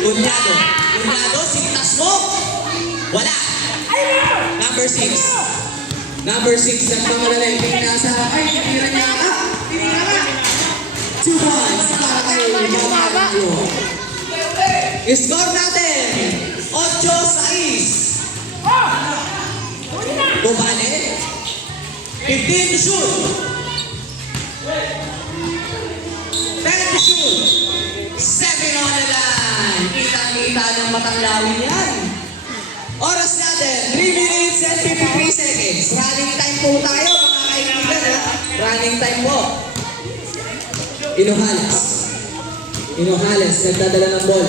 Kunyado. Kunyado, sintas mo. Wala. Number 6. Number 6, nagmamadali. Pinasa. Ay, tinira niya ka. Tinira ka. 2 points para kay Mamanyo. Score natin. 8-6. Bumali. 15 to shoot. 10 to shoot. 7 on the line. Kita-kita ng matanglawin yan. Oras natin, 3 minutes and 53 seconds. Running time po tayo, mga kaibigan, ha? Running time po. Inuhalas. Inuhalas, nagdadala ng ball.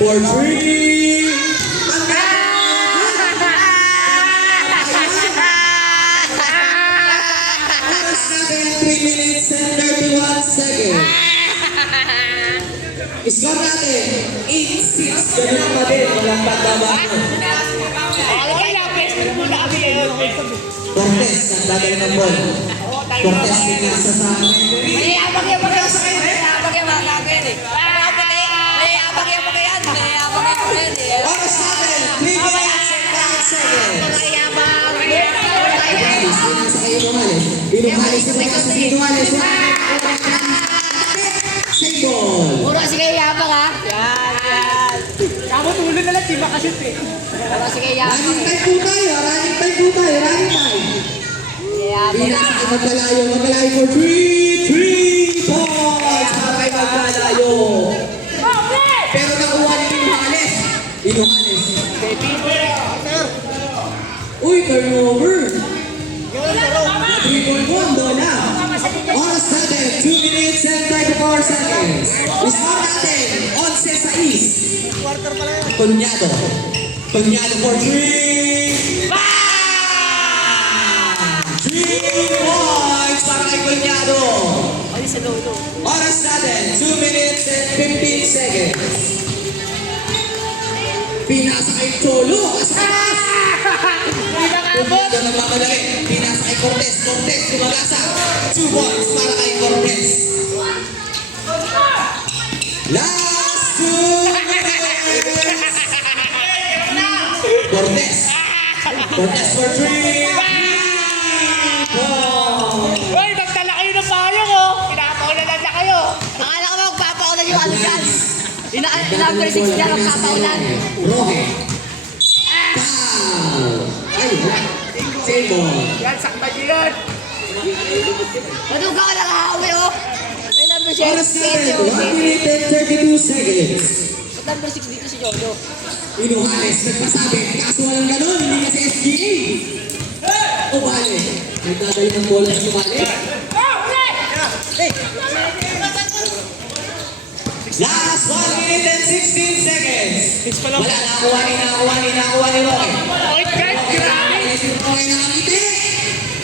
For 3. Oras natin, 3 minutes and 31 seconds. Score natin, 8-6. Ganun pa din, walang pagbabago. Cortez, nagdadala ng ball. Cortez, pinasa sa oras natin, 3 minutes and 5 seconds. Pinasa kay Inuhalis. Inuhalis, pinasa si Inuhalis. Save ball. Puro si kay Yabang ha. Yan. Kamu tuloy na lang, di ba kasi Puro si kay Yabang. Running time po tayo, running time po tayo, running time. Pinasa kay Magkalayo, Magkalayo for 3 points para kay Magkalayo. Pero nakuha ni Inuhalis. Inuhalis. Uy, turnover. 3.1 doon na. Oras natin, 2 minutes and 34 seconds. Score natin, 11-6. Kunyado. Kunyado for 3. 3 points para kay Kunyado. Oras natin, 2 minutes and 15 seconds. Pinasa kay Cholo. Kunyado nagmamadali. Pinasa kay Cortez. Cortez, lumagasa. 2 points para kay Cortez. Last 2 minutes. Cortez. Cortez for 3. Uy, nagtala kayo ng payong oh! Pinapaulan na kayo! Akala ko magpapaulan yung ano dyan. Number 6 dyan ang papaulan. Roque. Foul. Ay, save ball. Yan, sakta nyo yan! Maduga ka lang hawi oh. May number 6. Oras natin, 1 minute and 32 seconds. Number 6 dito si Jojo. Inuhalis, nagpasabi, kaso walang ganun, hindi kasi SGA. O bale, nagdadali ng bola sa Bale. Last 1 minute and 16 seconds. Wala, nakakuha ni Roque. Point guard, grabe! Roque nakangiti.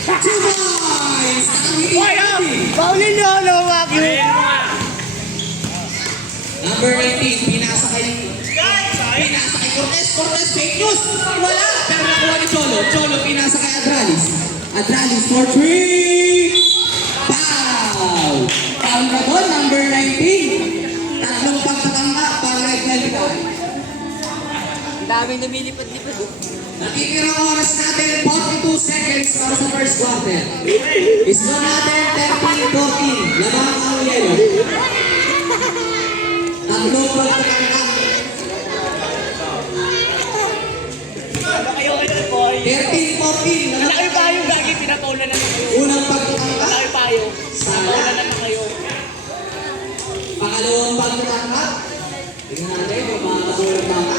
2 points! Nakangiti. Uy, paulin nyo, no, Wagyu! Number 19, pinasa kay Cortez. Cortez, fake news. Wala, pero nakuha ni Cholo. Cholo, pinasa kay Adralis. Adralis for 3. Foul! Foul na doon, number 19. Tatlong pagtatangka para kay Calica. Ang daming lumilipad-lipad. Nakitirang oras natin, 42 seconds para sa first quarter. Score natin, 13-14. Labang ang yelo. Tatlong pagtatangka. Kayo kayo, boy! 13-14. Malaki pa yung gagi, pinapaulan na kayo. Unang pagtatangka. Malaki pa yung. Sala. Pinapaulan na kayo. Pangalawang pagtatangka. Tingnan natin kung makakasulang baka.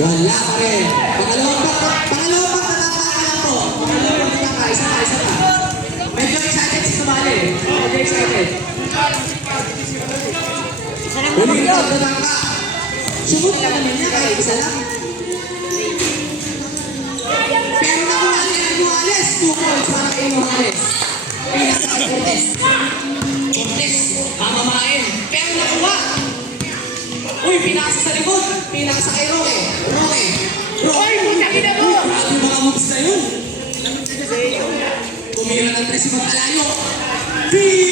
Wala pa rin. Pangalawang pagtatangka lang po. Pangalawang pagtatangka. Isa pa. Medyo excited si Sumali. Medyo excited. Huling pagtatangka. Sumot ka naman niya kahit isa lang. Pero nakuha niya ang Inuhalis. 2 points para kay Inuhalis. Pinasa kay Cortez. Cortez, mamamain. Pero nakuha. Uy, pinasa sa likod. Pinasa kay Roque. Roque. Uy, putangin na mo! Uy, grabe mga moves na yun. Tumira ng 3 si Magkalayo. 3!